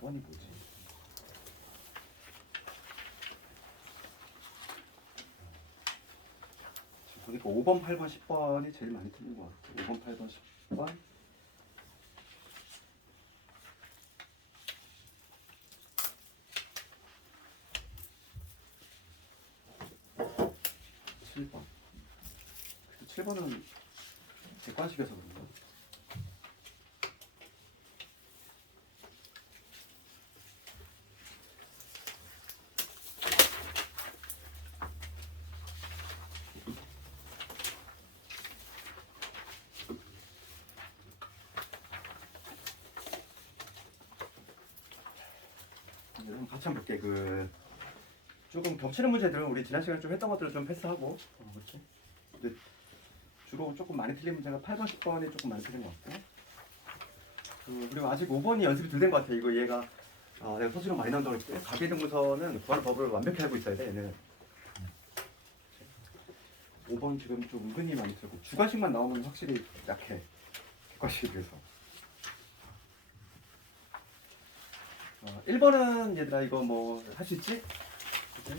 5번이 뭐지? 지금 보니까 5번, 8번, 10번이 제일 많이 틀린 것 같아요. 5번, 8번, 10번. 7번. 7번은 객관식에서 그런가? 여러분 같이 한번 볼게. 조금 겹치는 문제들은 우리 지난 시간에 좀 했던 것들을 좀 패스하고, 그렇지? 근데 주로 조금 많이 틀린 문제가 8번, 10번이 조금 많이 틀린 것 같고, 그리고 아직 5번이 연습이 덜 된 것 같아. 이거 얘가 내가 서술형 많이 나온다고 했을 때 가계등문서는 구하는 법을 완벽히 알고 있어야 돼. 얘는 5번 지금 좀 은근히 많이 틀고 주관식만 나오면 확실히 약해. 객관식에 비해서. 1번은 얘들아 이거 뭐 할 수 있지? 그치?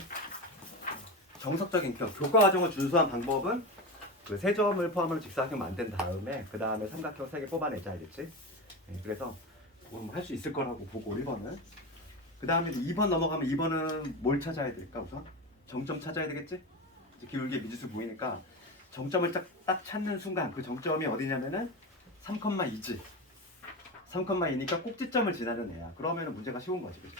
정석적인 교과 과정을 준수한 방법은 그 세 점을 포함한 직사각형 만든 다음에 그 다음에 삼각형 3개 뽑아내자 알겠지? 네, 그래서 할 수 있을 거라고 보고 1번은 그 다음에 2번 넘어가면 2번은 뭘 찾아야 될까 우선? 정점 찾아야 되겠지? 기울기의 미지수 보이니까 정점을 딱 찾는 순간 그 정점이 어디냐면은 3,2지 3,2니까 꼭지점을 지나는 애야. 그러면 문제가 쉬운 거지. 그치?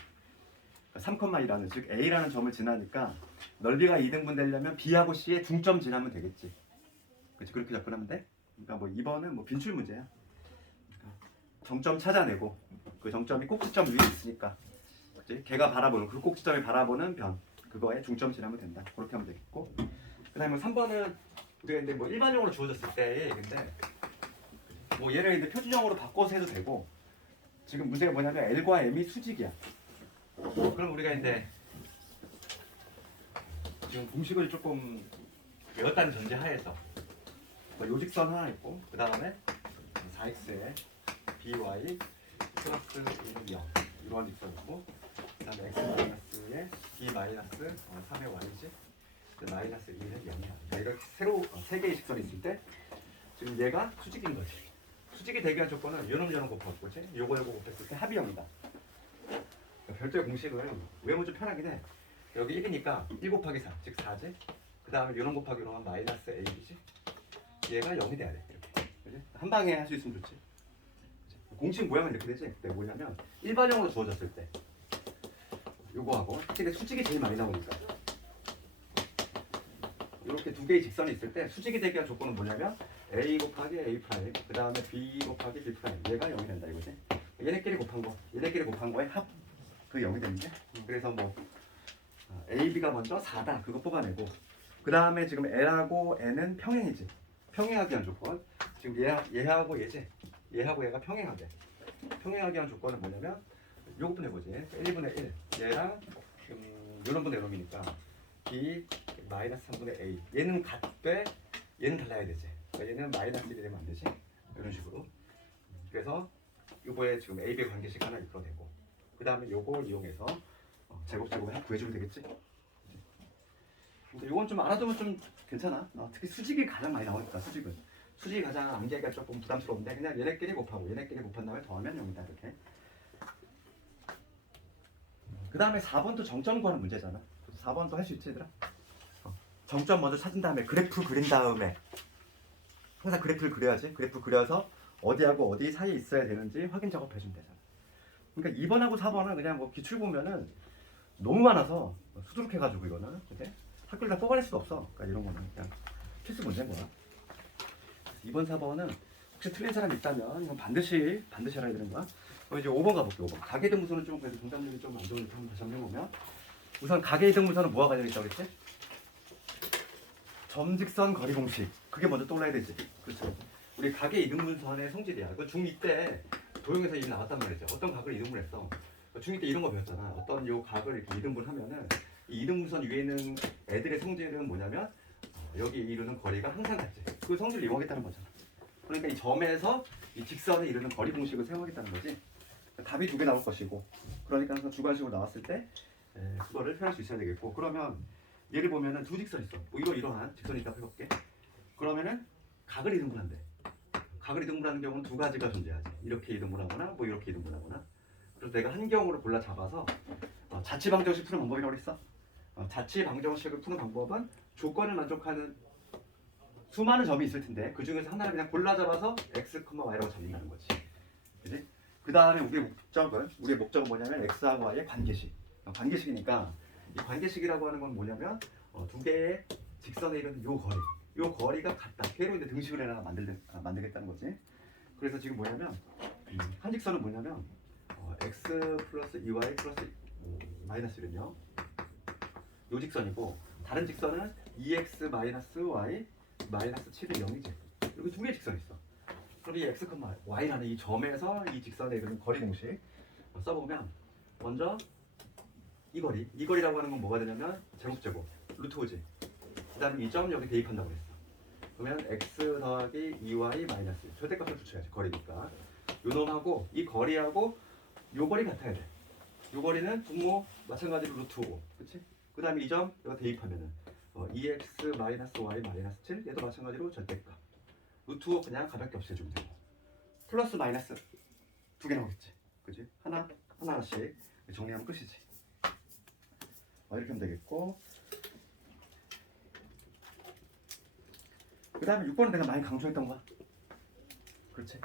3,2라는 즉 A라는 점을 지나니까 넓이가 2등분 되려면 B하고 C의 중점 지나면 되겠지. 그치? 그렇게 접근하면 돼. 그러니까 뭐 2번은 뭐 빈출 문제야. 그러니까 정점 찾아내고 그 정점이 꼭지점 위에 있으니까 그치? 걔가 바라보는 그 꼭지점이 바라보는 변 그거에 중점 지나면 된다. 그렇게 하면 되겠고 그 다음에 3번은 우리가 이제 뭐 일반용으로 주어졌을 때의 얘기인데 뭐 얘를 이제 표준형으로 바꿔서 해도 되고 지금 문제가 뭐냐면 L과 M이 수직이야. 그럼 우리가 이제 지금 공식을 조금 외웠다는 전제 하에서 요직선 하나 있고 그 다음에 4x에 by 플러스 1은 0 이러한 직선이고 그 다음에 x 마이너스에 b 마이너스 3의 y지 마이너스 1은 0이야. 이렇게 새로 세 개의 직선이 있을 때 지금 얘가 수직인 거지. 수직이 되기 위한 조건은 요놈 곱하고 그치? 요거 곱했을 때 합이 0이다. 별도의 공식을 외우면 좀 편하긴 해. 여기 1이니까 1 곱하기 4, 즉 4지. 그 다음에 요놈 곱하기 요놈은 마이너스 AB지. 얘가 0이 돼야 돼. 이렇게. 그치? 한 방에 할 수 있으면 좋지. 공식 모양은 이렇게 되지. 근데 뭐냐면 일반형으로 주어졌을 때 요거하고 근데 수직이 제일 많이 나오니까 이렇게 두 개의 직선이 있을 때 수직이 되기 위한 조건은 뭐냐면 A 곱하기 A 프라임 그 다음에 B 곱하기 B 프라임 얘가 0이 된다 이거지. 얘네끼리 곱한 거에 합 그 0이 되는데 그래서 뭐 AB가 먼저 4다 그거 뽑아내고 그 다음에 지금 L하고 N은 평행이지. 평행하기 위한 조건 지금 얘하고 얘지. 얘하고 얘가 평행하게 위한 조건은 뭐냐면 요것분 해보지. 1분의 1 얘랑 요놈분의 요놈이니까 B 마이너스 3분의 A 얘는 같되 얘는 달라야 되지. 그러니까 얘는 마이너스 1이 되면 안 되지. 이런 식으로. 그래서 요거에 지금 A, B 관계식 하나 이끌어내고 그 다음에 요걸 이용해서 제곱제곱에 합 구해주면 되겠지. 근데 요건 좀 알아두면 좀 괜찮아. 특히 수직이 가장 많이 나오니까 수직이 가장 암기하기가 조금 부담스러운데 그냥 얘네끼리 곱하고 얘네끼리 곱한 다음에 더하면 0이다 이렇게. 그 다음에 4번도 정점 구하는 문제잖아. 4번도 할 수 있지 얘들아? 정점 먼저 찾은 다음에 그래프 그린 다음에 항상 그래프를 그려야지. 그래프 그려서 어디하고 어디 사이에 있어야 되는지 확인 작업해주면 되잖아. 그러니까 2번하고 4번은 그냥 뭐 기출 보면은 너무 많아서 수두룩해가지고 이거는 근데 학교를 다 뽑아낼 수도 없어. 그러니까 이런 거는 그냥 필수 문제인 거야. 2번, 4번은 혹시 틀린 사람이 있다면 이건 반드시 알아야 되는 거야. 그럼 이제 5번 가볼게. 5번 가계등문서는 좀 그래도 정답률이 좀 안 좋으니까 한번 다시 한번 해보면 우선 가계등문서는 뭐와 관련이 있다고 했지? 점직선 거리 공식 그게 먼저 떠올라야 되지. 그렇죠. 우리 가계 이등분선의 성질이야. 그 중2 때 도형에서 이미 나왔단 말이죠. 어떤 각을 이등분했어. 중2 때 이런 거 배웠잖아. 어떤 요 각을 이렇게 이등분하면은 이 이등분선 위에 있는 애들의 성질은 뭐냐면 여기 이루는 거리가 항상 같지. 그 성질을 이용하겠다는 거잖아. 그러니까 이 점에서 이 직선에 이루는 거리 공식을 사용하겠다는 거지. 답이 두 개 나올 것이고, 그러니까 항상 주관식으로 나왔을 때 그거를 표현할 수 있어야 되겠고, 그러면 예를 보면은 두 직선 있어. 뭐 이러한 직선이 있다고 해볼게. 그러면은 각을 이등분한대. 각을 이등분하는 경우는 두 가지가 존재하지. 이렇게 이등분하거나 뭐 이렇게 이등분하거나. 그래서 내가 한 경우를 골라 잡아서 자취방정식 푸는 방법이라고 했어. 자취방정식을 푸는 방법은 조건을 만족하는 수많은 점이 있을 텐데 그 중에서 하나를 그냥 골라 잡아서 x, y라고 정리하는 거지. 그지? 그 다음에 우리의 목적은 뭐냐면 x하고 y의 관계식. 관계식이니까 이 관계식이라고 하는 건 뭐냐면 두 개의 직선에 이르는 요 거리가 같다. 걔로 이제 등식을 해나 만들겠다는 거지. 그래서 지금 뭐냐면 한 직선은 뭐냐면 x 플러스 2y 플러스 마이너스 1은요. 요 직선이고 다른 직선은 2x 마이너스 y 마이너스 7은 0이지. 여기 두 개의 직선이 있어. 그럼 이 x, y라는 이 점에서 이 직선에 이르는 거리 공식 써보면 먼저 이 거리라고 하는 건 뭐가 되냐면 제곱제곱 루트 5지. 그 다음에 이 점 여기 대입한다고 했어. 그러면 x 더하기 2y 마이너스 1 절대값을 붙여야지. 거리니까 요 놈하고 이 거리하고 요 거리 같아야 돼. 요 거리는 분모 마찬가지로 루트 5. 그치? 그 다음에 이 점 여기 대입하면은 2x 마이너스 y 마이너스 7 얘도 마찬가지로 절대값 루트 5 그냥 가볍게 없애주면 되고 플러스 마이너스 두 개 나오겠지. 그치? 하나씩 정리하면 끝이지. 이렇게 하면 되겠고, 그 다음에 6번은 내가 많이 강조했던 거야. 그렇지?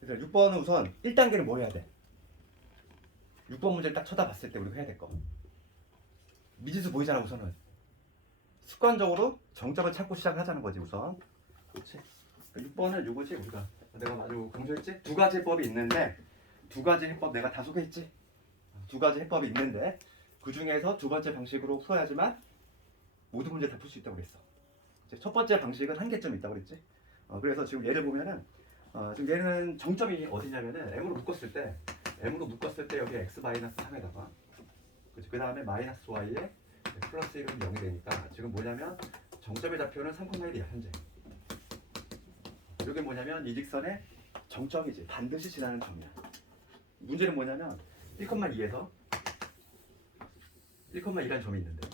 그래서 6번은 우선 1단계를 뭐 해야 돼? 6번 문제를 딱 쳐다봤을 때 우리가 해야 될 거. 미지수 보이잖아. 우선은 습관적으로 정점을 찾고 시작하자는 거지 우선. 그렇지? 6번은 요거지. 내가 아주 강조했지? 두 가지 해법이 있는데 두 가지 해법 내가 다 소개했지? 두 가지 해법이 있는데 그 중에서 두 번째 방식으로 풀어야지만 모든 문제 다 풀 수 있다고 그랬어. 첫 번째 방식은 한계점이 있다고 그랬지. 그래서 지금 얘를 보면은 지금 얘는 정점이 어디냐면은 m으로 묶었을 때 여기 x 마이너스 3에다가 그 다음에 마이너스 y에 플러스 1은 0이 되니까 지금 뭐냐면 정점의 좌표는 3,1이야 현재. 이게 뭐냐면 이 직선의 정점이지. 반드시 지나는 점이야. 문제는 뭐냐면 1,2에서 1,2라는 점이 있는데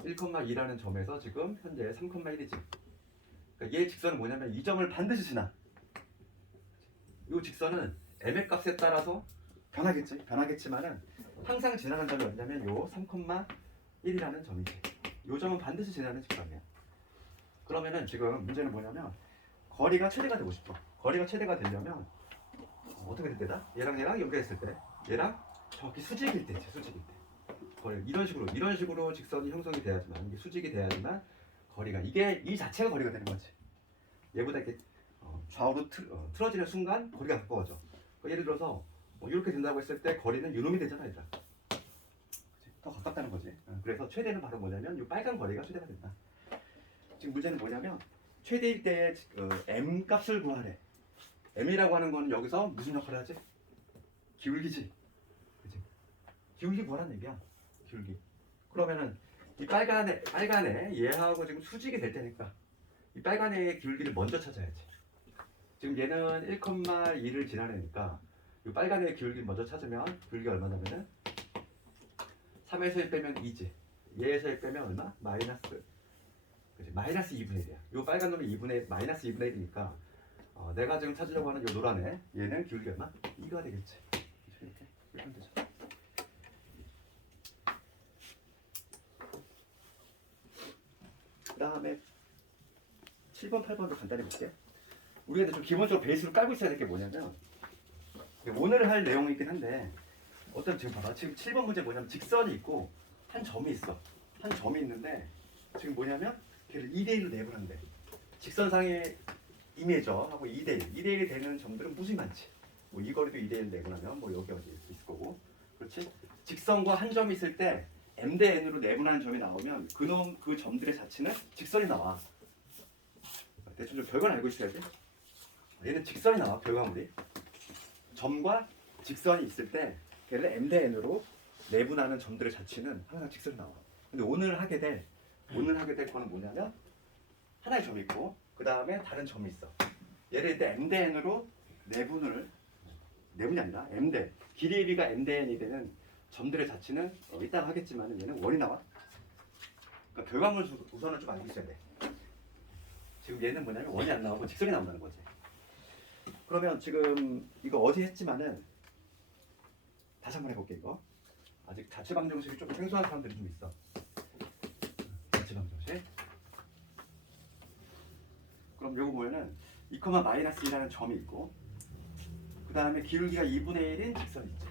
1,2라는 점에서 지금 현재 3,1이지. 그러니까 얘 직선은 뭐냐면 이 점을 반드시 지나. 이 직선은 m의 값에 따라서 변하겠지만은 항상 지나는 점이 어디냐면 요 3,1이라는 점이지. 요 점은 반드시 지나는 직선이야. 그러면은 지금 문제는 뭐냐면 거리가 최대가 되고 싶어. 거리가 최대가 되려면 어떻게 될 때다? 얘랑 연결했을 때 얘랑 정확히 수직일 때 거리 이런 식으로 직선이 형성이 돼야지만 이게 수직이 돼야지만 거리가 이게 이 자체가 거리가 되는 거지. 얘보다 이렇게 좌우로 틀어지는 순간 거리가 가까워져. 그러니까 예를 들어서 이렇게 된다고 했을 때 거리는 이놈이 되잖아, 얘들아. 더 가깝다는 거지. 그래서 최대는 바로 뭐냐면 이 빨간 거리가 최대가 된다. 지금 문제는 뭐냐면 최대일 때의 m 값을 구하래. m이라고 하는 거는 여기서 무슨 역할을 하지? 기울기지. 그치? 기울기 구하라는 얘기야. 기울기. 그러면은 이 빨간에 얘하고 지금 수직이 될 때니까 이 빨간의 기울기를 먼저 찾아야지. 지금 얘는 1,2를 지나니까 이 빨간의 기울기를 먼저 찾으면 기울기가 얼마냐면은 3에서 1 빼면 2지. 얘에서 1 빼면 얼마? 마이너스 2분의 1이야. 이 빨간 놈이 마이너스 2분의 1이니까 내가 지금 찾으려고 하는 이 노란 애 얘는 기울기 얼마? 2가 되겠지. 이렇게 하면 되죠. 그 다음에 7번, 8번도 간단히 볼게요. 우리가 좀 기본적으로 베이스로 깔고 있어야 될 게 뭐냐면 오늘 할 내용이긴 한데 지금 봐봐. 지금 7번 문제 뭐냐면 직선이 있고 한 점이 있어. 한 점이 있는데 지금 뭐냐면 걔를 2대1로 내분한대. 직선상의 이미저하고 2대1이 되는 점들은 무수히 많지. 뭐 이 거리도 2대1 내분하면 뭐 여기 어디 있을 거고. 그렇지? 직선과 한 점이 있을 때 m 대 n으로 내분하는 점이 나오면 그 점들의 자체는 직선이 나와. 대충 좀 별건 알고 있어야 돼. 얘는 직선이 나와. 결과물이. 점과 직선이 있을 때 걔를 m 대 n으로 내분하는 점들의 자체는 항상 직선이 나와. 근데 오늘 하게 될 거는 뭐냐면 하나의 점이 있고 그 다음에 다른 점이 있어. 얘를 이때 m 대 n으로 내분을 내분이 아니라 m대 길이가 m대n이 되는 점들의 자치는 이따가 하겠지만 얘는 원이 나와. 그러니까 결과물 우선은 좀 알고 있어야 돼. 지금 얘는 뭐냐면 원이 안 나오고 직선이 나온다는 거지. 그러면 지금 이거 어제 했지만은 다시 한번 해볼게. 이거 아직 자취방정식이 좀 생소한 사람들이 좀 있어. 자취방정식. 그럼 요거 뭐냐면 2,-1이라는 점이 있고 그 다음에 기울기가 2분의 1인 직선이 있지.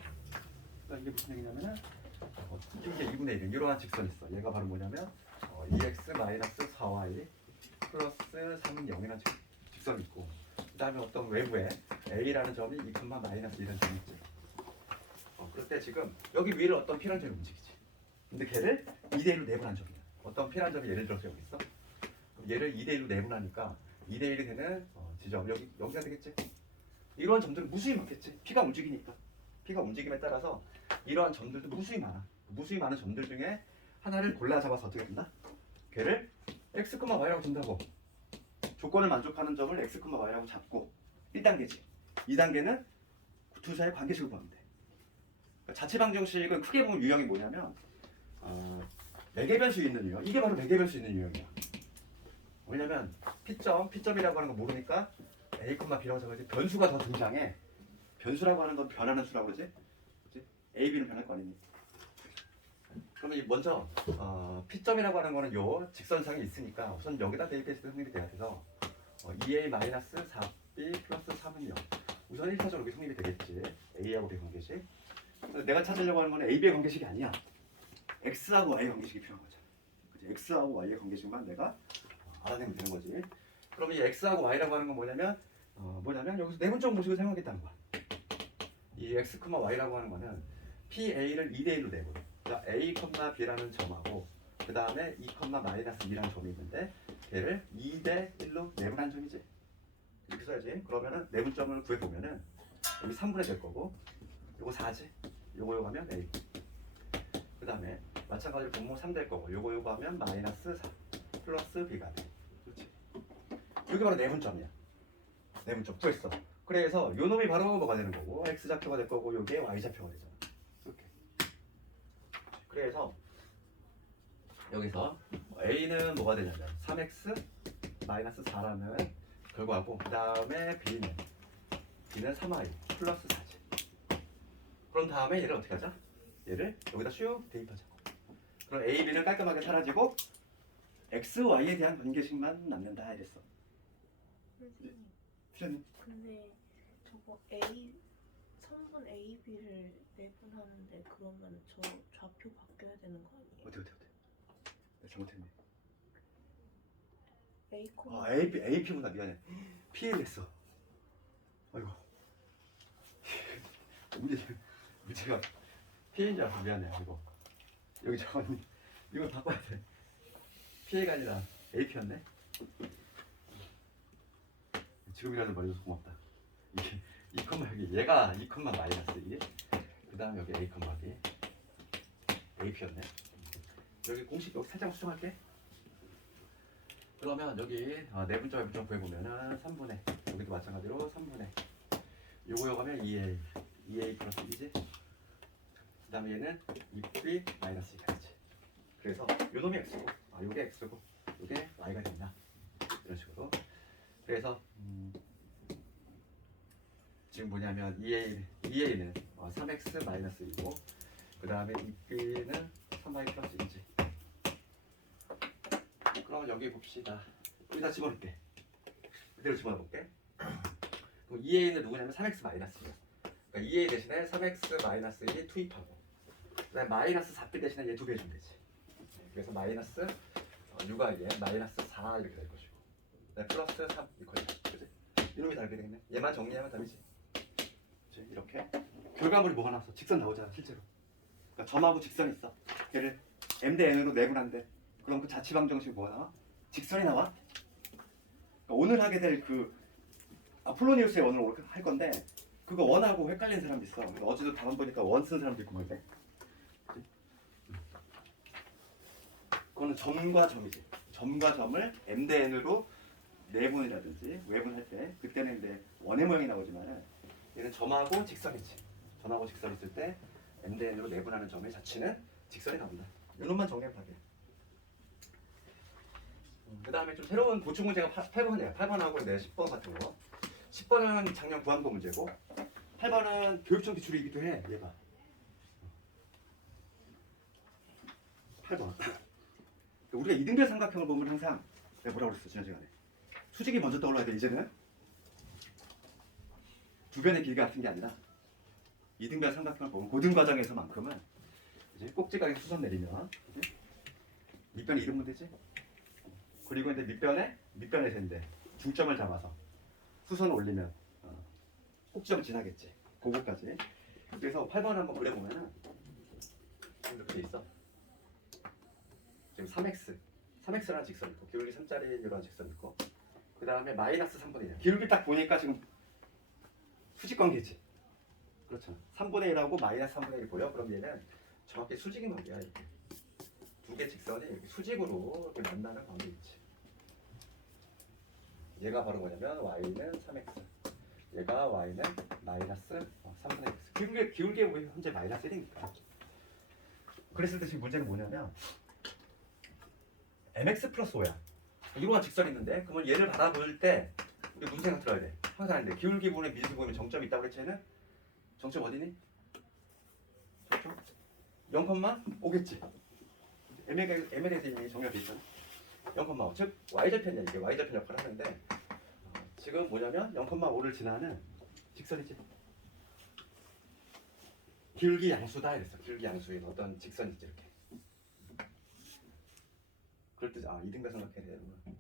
그러니까 이게 무슨 얘기냐면은 기울기가 2분의 1인 이러한 직선이 있어. 얘가 바로 뭐냐면 2x-4y 플러스 3은 0이라는 직선이 있고 그 다음에 어떤 외부에 a라는 점이 2,-1이라는 점이 있지. 그럴 때 지금 여기 위를 어떤 P라는 점이 움직이지. 근데 걔를 2대1로 내분한 점이야. 어떤 P라는 점이 예를 들어서 여기 있어. 그럼 얘를 2대1로 내분하니까 2대1이 되는 지점 여기가 되겠지. 이러한 점들은 무수히 많겠지. P가 움직이니까. P가 움직임에 따라서 이러한 점들도 무수히 많아. 무수히 많은 점들 중에 하나를 골라 잡아서 어떻게 된다? 걔를 x, y라고 둔다고. 조건을 만족하는 점을 x, y라고 잡고 1단계지. 2단계는 두 사이의 관계식을 구하면 돼. 그러니까 자취방정식은 크게 보면 유형이 뭐냐면 매개 변수 있는 유형. 이게 바로 매개 변수 있는 유형이야. 왜냐면 P점이라고 하는 거 모르니까 A, B라고 적어야지. 변수가 더 등장해. 변수라고 하는 건 변하는 수라고 그러지? 그치? A, B는 변할 거 아니니? 그러면 먼저 P점이라고 하는 거는 요 직선상에 있으니까 우선 여기다 대입했을 때 성립이 돼야 돼서 2A-4B 플러스 3은 0. 우선 1차적으로 이게 성립이 되겠지. A하고 B 관계식. 내가 찾으려고 하는 거는 A, B의 관계식이 아니야. X하고 Y의 관계식이 필요한 거잖아. 그치? X하고 Y의 관계식만 내가 알아내면 되는 거지. 그럼 이 X하고 Y라고 하는 건 뭐냐면 여기서 내분적 모식을 사용하겠다는 거야. 이 X, Y라고 하는 거는 PA를 2대1로 내고 그러니까 A, B라는 점하고 그 다음에 2,-2라는 점이 있는데 걔를 2대1로 내분한 점이지. 이렇게 써야지. 그러면은 내분점을 구해보면은 여기 3분의 될 거고 요거 4지. 요거 하면 A. 그 다음에 마찬가지로 분모 3 될 거고 요거 하면 -4 플러스 B가 돼. 그렇지. 여기 바로 내분점이야. 내분점 구했어. 그래서 요 놈이 바로 뭐가 되는 거고 X좌표가 될 거고 요게 Y좌표가 되잖아. 이렇게. 그래서 여기서 A는 뭐가 되냐면 3x-4라는 결과고 그 다음에 B는 3y 플러스 4지. 그럼 다음에 얘를 어떻게 하자? 얘를 여기다 슉 대입하자. 그럼 A, B는 깔끔하게 사라지고 X, Y에 대한 관계식만 남는다 이랬어. 선생님, 틀렸니? 근데 저거 선분 A, B를 내분하는데 그러면 저 좌표 바뀌어야 되는 거 아니에요? 어때? 내가 잘못했네. A, AP구나. 미안해. PL 했어. 아이고. 문제가 PL인 줄 알았어. 미안해. 이거 여기 잠깐만 이걸 바꿔야 돼. PA가 아니라 AP였네. 지금이라도 말해줘서 고맙다. 이게 2, 여기 얘가 2,-2. 그 다음에 여기 A, B AP였네. 여기 공식 여기 살짝 수정할게. 그러면 여기 내분점 외분점 구해보면은 3분의 여기도 마찬가지로 3분의 요거 가면 2A 플러스 2지. 그 다음에 얘는 2B 마이너스 2가지. 그래서 요 놈이 X고 요게 X고 요게 Y가 된다. 이런 식으로. 그래서 지금 뭐냐면 2A는 3X 마이너스 1이고 그 다음에 2B는 3Y 플러스 1이지. 그러면 여기 봅시다. 여기다 집어넣을게. 그대로 집어넣어볼게. 그럼 2A는 누구냐면 3X 마이너스 1이야. 그러니까 2A 대신에 3X 마이너스 1이 투입하고 그 다음에 마이너스 4B 대신에 얘 2배 해주면 되지. 그래서 마이너스 6I에 마이너스 4 이렇게 될 것이고 플러스 3 이퀄. 그치? 이놈이 다르게 되겠네. 얘만 정리하면 답이지. 그치? 이렇게 결과물이 뭐가 나왔어? 직선 나오잖아 실제로. 그러니까 점하고 직선이 있어. 걔를 M 대 N으로 내분한대. 그럼 그 자취방정식 뭐가 나와? 직선이 나와? 그러니까 오늘 하게 될 그 아폴로니우스의 원을 할 건데 그거 원하고 헷갈리는 사람도 있어. 어제도 답안 보니까 원 쓰는 사람도 있고 말이야. 그거는 점과 점이지. 점과 점을 M 대 N으로 내분이라든지 외분할 때 그때는 이제 원의 모양이 나오지만은 얘는 점하고 직선이지. 점하고 직선 있을 때 m 대 n으로 내분하는 점의 자취는 직선이 나온다. 이놈만 정리하면 답이야. 그 다음에 좀 새로운 보충 문제가 8번이야. 8번하고 내 10번 같은 거. 10번은 작년 구항도 문제고 8번은 교육청 기출이기도 해. 얘가 8번. 우리가 이등변 삼각형을 보면 항상 내가 뭐라고 그랬어 지난 시간에 수직이 먼저 떠올라야 돼. 이제는 두 변의 길이가 같은 게 아니라 이등변 삼각형을 보면 고등 과정에서만큼은 이제 꼭지각에 수선 내리면 이제 밑변 이름은 되지. 그리고 이제 밑변에 된대 중점을 잡아서 수선을 올리면 꼭지점 지나겠지. 그거까지. 그래서 8번 한번 그려보면은 이렇게 돼 있어. 지금 3x라는 직선 있고 기울기 3짜리 이런 직선 있고 그 다음에 마이너스 3분의 1. 기울기 딱 보니까 지금 수직 관계지. 그렇잖아. 3분의 1하고 마이너스 3분의 1 보여? 그럼 얘는 정확히 수직인 관계야. 이렇게 두 개 직선이 이렇게 수직으로 이렇게 만나는 관계이지. 얘가 바로 뭐냐면 y는 3x, 얘가 y는 마이너스 3분의 x. 기울기 우리 현재 마이너스 1이니까. 그랬을 때 지금 문제는 뭐냐면 mx 플러스 5야. 이로한 직선이 있는데 그러면 얘를 바라볼 때 우리 무슨 생각 들어야 돼? 항상 하는데 기울기 부분에 미지 보이면 정점이 있다고 그랬지. 얘는 정점 어디니? 저쪽? 0,5겠지. m에 대해서 이미 정렬돼 있잖아. 0,5. 즉 y절편이야. 이게 y절편 역할을 하는데 지금 뭐냐면 0,5를 지나는 직선이지. 기울기 양수다 이랬어. 기울기 양수인 어떤 직선이지 이렇게. 그럴 때 이등변 삼각형이 되는 그럼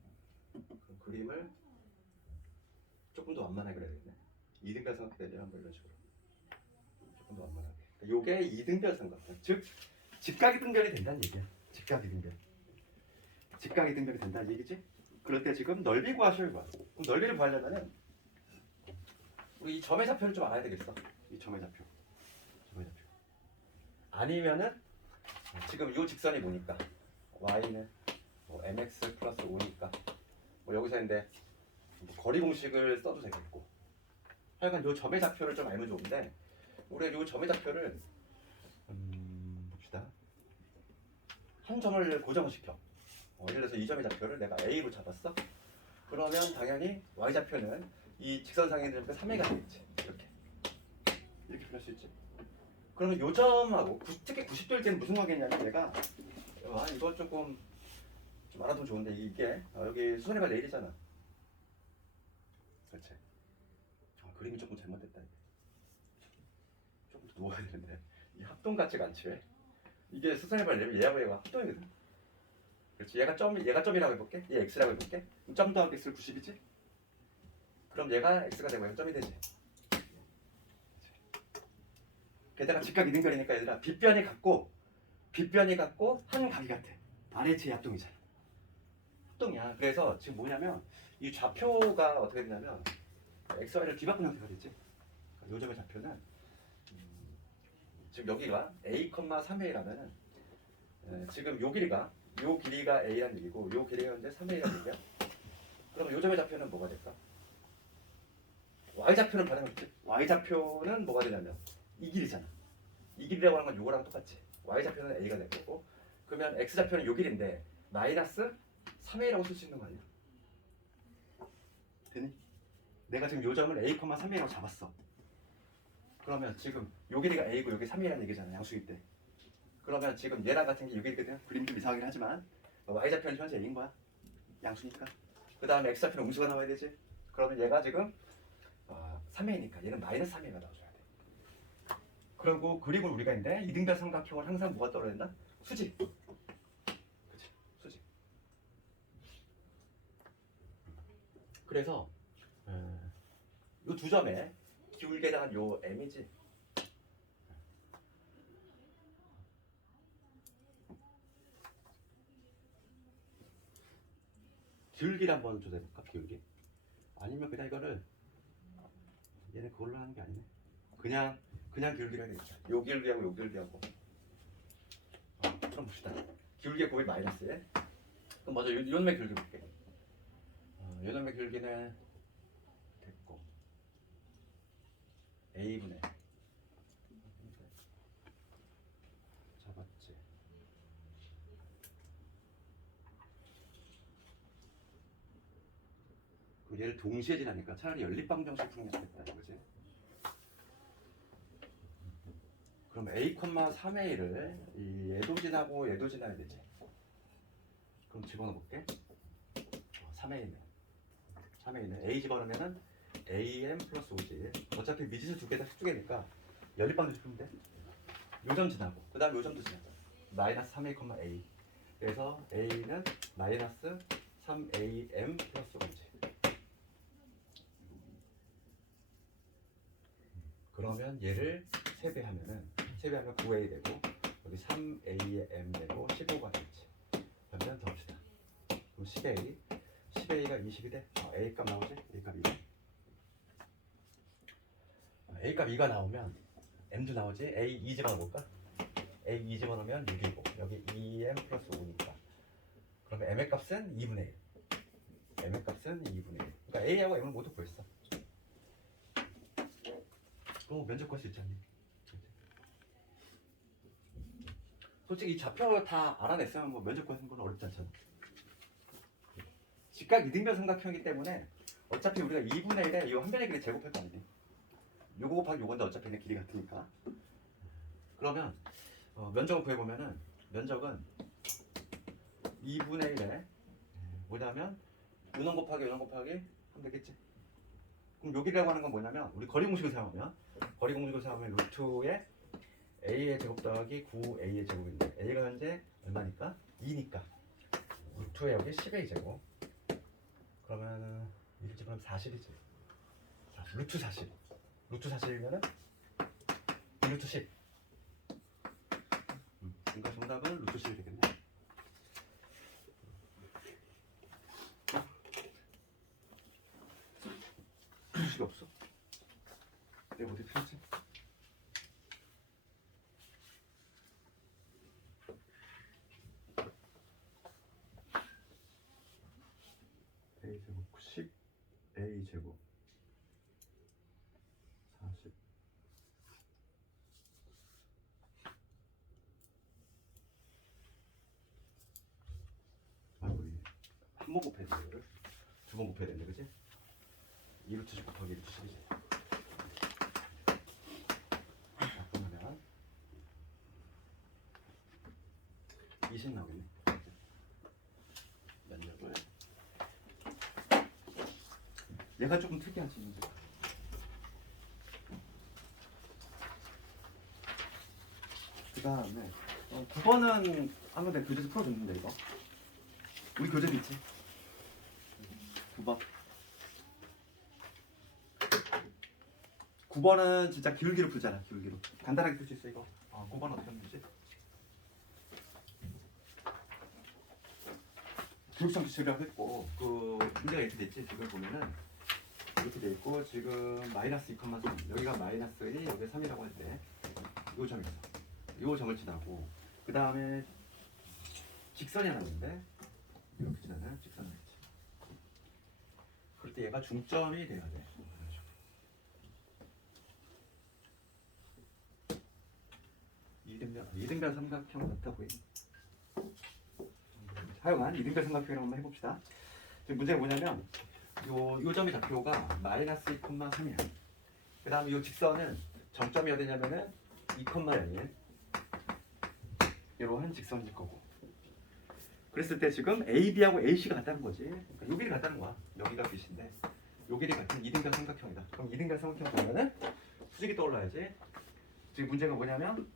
그림을 조금 더 완만하게 그려야 되겠네. 이등변 삼각형이 되면 뭐 이런 식으로 조금 더 완만하게. 그러니까 요게 이등변 삼각형. 즉 직각 이등변이 된다는 얘기야. 직각 이등변이 된다는 얘기지. 그럴 때 지금 넓이 구하셔야 돼. 그럼 넓이를 구하려면은 우리 이 점의 좌표를 좀 알아야 되겠어. 이 점의 좌표. 아니면은 지금 이 직선이 뭐니까 y는 뭐 mx 플러스 5니까 뭐 여기서 근데 뭐 거리 공식을 써도 되겠고 하여간 이 점의 좌표를 좀 알면 좋은데 우리가 이 점의 좌표를 봅시다. 한 점을 고정을 시켜. 예를 들어서 이 점의 좌표를 내가 a로 잡았어. 그러면 당연히 y 좌표는 이 직선상의 좌표 3a가 되겠지. 이렇게 표현할 수 있지. 그러면 요 점하고 특히 90도일 때는 무슨 관계냐면 얘가 이거 조금 좀 알아두면 좋은데 이게 여기 수선해발 내리잖아. 그렇지. 그림이 조금 잘못됐다. 조금 더 누워야 되는데 이 합동 같지가 않지 왜? 이게 수선해발 내리면 얘하고 얘가 합동이거든. 그렇지. 얘가 점이라고 해볼게. 얘 x라고 해볼게. 점 더하기 x를 90이지? 그럼 얘가 x가 되고 얘가 점이 되지. 게다가 직각 이등변이니까 얘들아 빗변이 같고 한 각이 같아. RH의 합동이잖아. 합동이야. 그래서 지금 뭐냐면 이 좌표가 어떻게 되냐면 xy를 뒤바꾼 형태가 되지. 요 점의 좌표는 지금 여기가 a, 3a라면은 지금 요 길이가 a라는 얘기고 요 길이가 현재 3a라는 얘기야. 그럼 요 점의 좌표는 뭐가 될까? y 좌표는 반응했지. y 좌표는 뭐가 되냐면 이 길이잖아. 이 길이라고 하는 건 요거랑 똑같지. y 좌표는 a가 될 거고 그러면 x 좌표는 요 길인데 마이너스 3a라고 쓸 수 있는 거 아니야? 되니? 내가 지금 요 점을 a, 3a라고 잡았어. 그러면 지금 요 길이가 a고 요게 3a라는 얘기잖아. 양수일 때. 그러면 지금 얘랑 같은 게 요 길이거든. 그림이 좀 이상하긴 하지만 y 좌표는 현재 a인 거야. 양수니까. 그 다음에 x 좌표는 음수가 나와야 되지. 그러면 얘가 지금 3a니까 얘는 마이너스 3a가 나와줘야 돼. 그리고 그림을 우리가 있는데 이등변 삼각형은 항상 뭐가 떠올려야 된다? 수직. 그치? 수직. 그래서 요 두 점에 기울기에 대한 요 m이지. 기울기를 한번 조사해볼까? 기울기. 아니면 그냥 이거를 얘는 그걸로 하는 게 아니네. 그냥 기울기를 해야 되겠다. 요 기울기하고 요 기울기하고. 그럼 봅시다. 기울기의 곱이 마이너스에. 그럼 먼저 요 놈의 기울기 볼게. 요 놈의 기울기는 됐고 A분의 잡았지. 그럼 얘를 동시에 지나니까 차라리 연립방정식 푸는 게 좋겠다 이거지. 그럼 A, 3A를 얘도 지나고 얘도 지나야 되지. 그럼 집어넣어볼게. 3A는 A 집어넣으면은 AM 플러스 5지. 어차피 미지수 두 개 다 식두개니까 연립방정식 풀면 돼. 요점 지나고 그 다음 요점도 지나고 마이너스 3A, A. 그래서 A는 마이너스 3AM 플러스 5지. 그러면 얘를 세배하면 9A 되고 여기 3AM 되고 15가 되지. 그러면 더 합시다. 그럼 10A가 20이 돼. A 값 나오지? A 값 2. A 값 2가 나오면 M도 나오지? A 2 집어넣어볼까? A 2 집어넣으면 6이고 여기 2M 플러스 5니까 그러면 M의 값은 2분의 1. M의 값은 2분의 1. 그러니까 A하고 M을 모두 구했어. 그거 면접 구할 수 있지 않니? 솔직히 이 좌표 다 알아냈으면 뭐 면접 구하는 건 어렵지 않잖아. 직각 이등변 삼각형이기 때문에 어차피 우리가 2분의 1에 이 한 변의 길이 제곱할 거 아니니? 요거 곱하기 요건데 어차피 그냥 길이 같으니까. 그러면 면적을 구해보면은 면적은 2분의 1에 뭐냐면 요놈 곱하기 하면 되겠지. 그럼 요 길이라고 하는 건 뭐냐면 우리 거리 공식을 사용하면 루트에 a의 제곱 더하기 9a의 제곱인데 a가 현재 얼마니까? 2니까 루트에 여기 10a 제곱 그러면 1 집어넣으면 40이지. 루트 40이면은 2루트 10. 그러니까 정답은 루트 10이 되겠네. 루트식이 없어. 내가 어디 풀었지? a 제곱 10 a 제곱 40. 아이고 한 번 곱해야 돼 이거를 두 번 곱해야 되는데 그치? 2루트 10 곱하기 1루트 10이지. 그러면 20 나오겠네. 면적을 얘가 조금 특이하지 문제가. 그 다음에 9번은 아무래도 교재에서 풀어줬는데 이거 우리 교재도 있지? 9번은 진짜 기울기로 풀잖아. 기울기로 간단하게 풀 수 있어 이거. 9번은 어떻게 하면 되지? 교육성 기출이라고 했고 그 문제가 이렇게 됐지. 지금 보면은 이렇게 돼 있고 지금 마이너스 2,3 여기가 마이너스 1 여기 3이라고 할 때 요 점이 있어. 요 점을 지나고 그 다음에 직선이 하나 있는데 이렇게 지나면 직선이 있지. 그럴 때 얘가 중점이 돼야 돼. 이등변 삼각형 같아 보이네. 하여간 이등변 삼각형이라고 한번 해봅시다. 지금 문제가 뭐냐면 요 점의 좌표가 마이너스 2,3이야. 그 다음에 요 직선은 정점이 어디냐면은 2,0 이러한 직선일 거고. 그랬을 때 지금 AB하고 AC가 같다는 거지. 그러니까 요 길이 같다는 거야. 여기가 빛인데 요 길이 같은 이등변 삼각형이다. 그럼 이등변 삼각형 보면은 수직이 떠올라야지. 지금 문제가 뭐냐면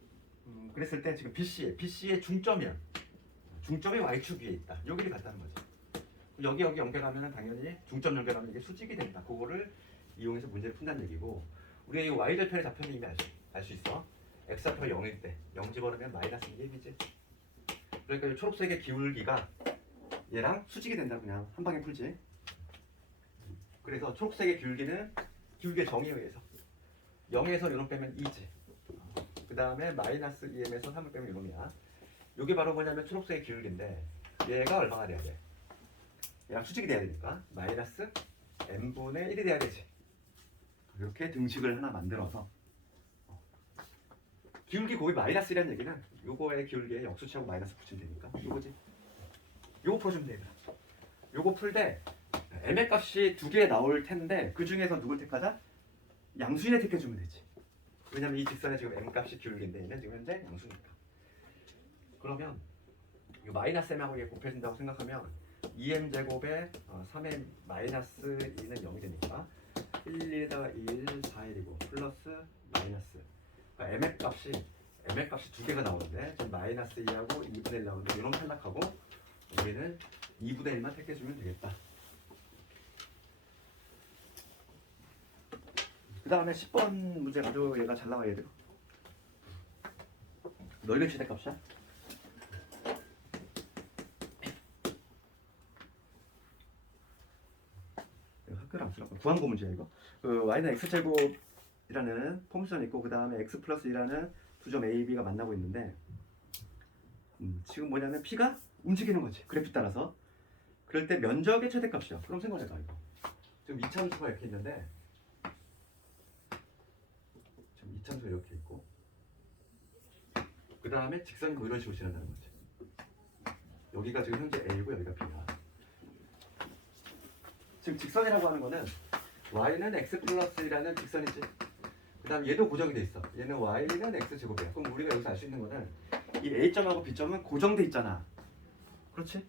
그랬을 때 지금 BC의 중점이야. 중점이 Y축 위에 있다. 요 길이 같다는 거지. 여기 연결하면 당연히 중점 연결하면 이게 수직이 된다. 그거를 이용해서 문제를 푼다는 얘기고 우리가 이 Y절편의 좌표는 이미 알 수 있어. X좌표가 0일 때 0 집어넣으면 마이너스 1이지. 그러니까 이 초록색의 기울기가 얘랑 수직이 된다. 그냥 한 방에 풀지. 그래서 초록색의 기울기의 정의에 의해서 0에서 요놈 빼면 2지. 그 다음에 마이너스 2m에서 3을 빼면 요놈이야. 요게 바로 뭐냐면 초록색의 기울기인데 얘가 얼마가 돼야 돼? 얘랑 수직이 돼야 되니까 마이너스 n분의 1이 돼야 되지. 이렇게 등식을 하나 만들어서 기울기 곱이 마이너스라는 얘기는 요거의 기울기에 역수치하고 마이너스 붙이면 되니까 요거지. 요거 풀어주면 돼. 요거 풀 때 m의 값이 두 개 나올 텐데 그 중에서 누굴 택하자? 양수인을 택해주면 되지. 왜냐면 이 직선에 지금 m 값이 기울기인데 얘는 지금 현재 양수니까. 그러면 이 마이너스 m하고 이게 곱해진다고 생각하면 2m 제곱에 3m 마이너스 2는 0이 되니까 1에다가 1, 4일이고 플러스 마이너스. 그러니까 m의 값이 두 개가 나오는데 지금 마이너스 2하고 2분의 1 나오는데 이런 탈락하고 여기는 2분의 1만 택해주면 되겠다. 그 다음에 10번 문제 가지고 얘가 잘 나와 얘들. 넓이 최대값이야. 학교를 안 쓰라고. 구항고 문제야 이거. 그 y는 x제곱이라는 펑션이 있고 그 다음에 x 플러스 2라는 두 점 a, b가 만나고 있는데 지금 뭐냐면 p가 움직이는 거지. 그래프 따라서. 그럴 때 면적의 최대값이야. 그럼 생각해봐 이거. 지금 이차함수가 이렇게 있는데 지금 이차함수 이렇게 있고 그 다음에 직선이 뭐 이런 식으로 지난다는 거지. 여기가 지금 현재 a고 여기가 b야. 지금 직선이라고 하는 거는 y는 x 플러스 1이라는 직선이지. 그 다음 얘도 고정이 돼 있어. 얘는 y는 x 제곱이야. 그럼 우리가 여기서 알 수 있는 거는 이 a점하고 b점은 고정돼 있잖아. 그렇지?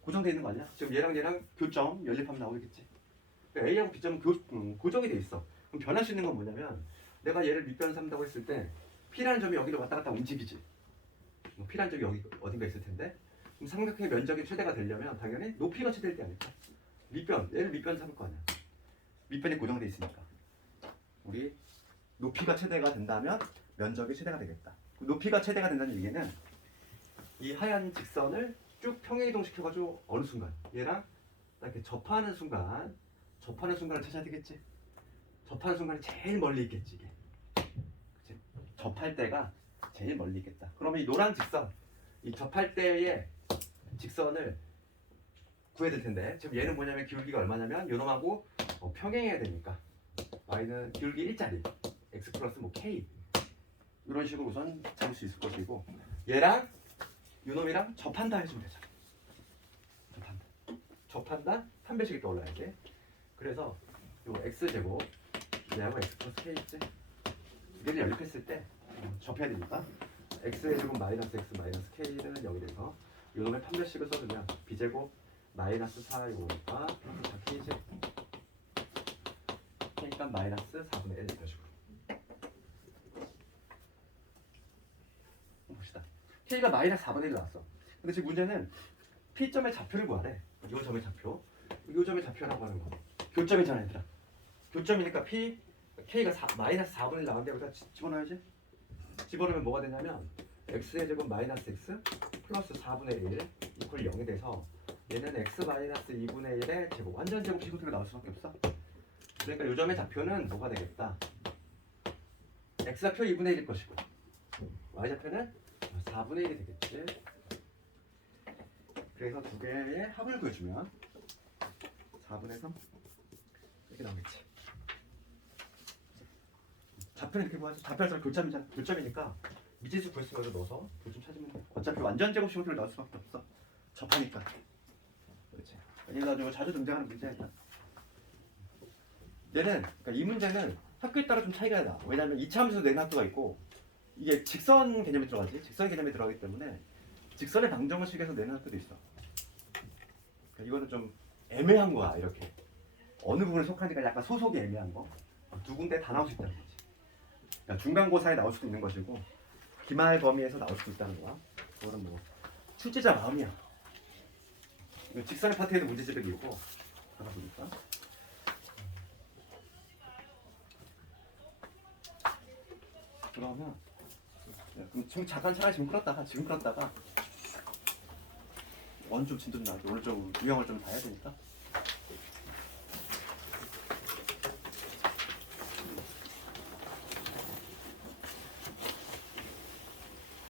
고정돼 있는 거 아니야? 지금 얘랑 교점 연립하면 나오겠지. 그러니까 a하고 b점은 고정이 돼 있어. 그럼 변할 수 있는 건 뭐냐면 내가 얘를 밑변 삼다고 했을 때 p라는 점이 여기로 왔다 갔다 움직이지. p라는 점이 여기 어딘가 있을 텐데 그럼 삼각형의 면적이 최대가 되려면 당연히 높이가 최대일 때 아닐까? 얘를 밑변 삼을 거 아니야. 밑변이 고정돼 있으니까 우리 높이가 최대가 된다면 면적이 최대가 되겠다. 높이가 최대가 된다는 얘기는 이 하얀 직선을 쭉 평행 이동시켜가지고 어느 순간 얘랑 이렇게 접하는 순간을 찾아야 되겠지. 접하는 순간이 제일 멀리 있겠지 이게. 그치? 접할 때가 제일 멀리 있겠다. 그러면 이 노란 직선, 이 접할 때의 직선을 구해야 될 텐데 지금 얘는 뭐냐면 기울기가 얼마냐면 요놈하고 평행해야 되니까 y는 기울기 1짜리 x 플러스 뭐 k 이런 식으로 우선 잡을 수 있을 것이고 얘랑 요놈이랑 접한다 해주면 되잖아. 접한다 3배씩 떠올라야지. 그래서 요 x제곱 얘하고 x 플러스 k 있지. 얘를 연립했을 때 접해야 되니까 x의 제곱 마이너스 x 마이너스 k는 0이 돼서 요놈의 판별식을 써주면 b제곱 마이너스 4 이거니까 플러스 4k제 k니까 마이너스 4분의 1 이런 식으로 봅시다. k가 마이너스 4분의 1 나왔어. 근데 지금 문제는 p점의 좌표를 구하래. 요 점의 좌표, 요 점의 좌표라고 하는 거 교점이잖아 얘들아. 교점이니까 k가 마이너스 4분의 1 나왔는데 여기다 집어넣어야지. 집어넣으면 뭐가 되냐면 x의 제곱 마이너스 x 플러스 4분의 1 이퀄 0이 돼서 얘는 x 마이너스 2분의 1의 제곱 완전 제곱 식으로 나올 수밖에 없어. 그러니까 요점의 좌표는 뭐가 되겠다. x 좌표 2분의 1일 것이고 y 좌표는 4분의 1이 되겠지. 그래서 두 개의 합을 구해주면 4분의 3 이렇게 나오겠지. 좌표는 이렇게 구하지. 좌표는 교점이잖아. 교점이니까 미지수 구했으면 여기 넣어서 교점 찾으면 돼. 어차피 완전 제곱 식으로 나올 수밖에 없어. 접하니까. 그렇지. 이거 가지고 자주 등장하는 문제야. 얘는 그러니까 이 문제는 학교에 따라 좀 차이가 나. 왜냐하면 2차 함수 내는 학교가 있고 이게 직선 개념이 들어가지. 직선 개념이 들어가기 때문에 직선의 방정식에서 내는 학교도 있어. 그러니까 이거는 좀 애매한 거야. 이렇게 어느 부분에 속하니까 약간 소속이 애매한 거. 두 군데 다 나올 수 있다는 거지. 그러니까 중간고사에 나올 수도 있는 것이고 기말 범위에서 나올 수도 있다는 거야. 그거는 뭐 출제자 마음이야. 직선의 파트에도 문제집을 이고 하다 보니까 그러면 그럼 지금 잠깐 차라리 지금 끌었다가 오늘 좀 진도 좀 나올게. 오늘 좀 유형을 좀 봐야 되니까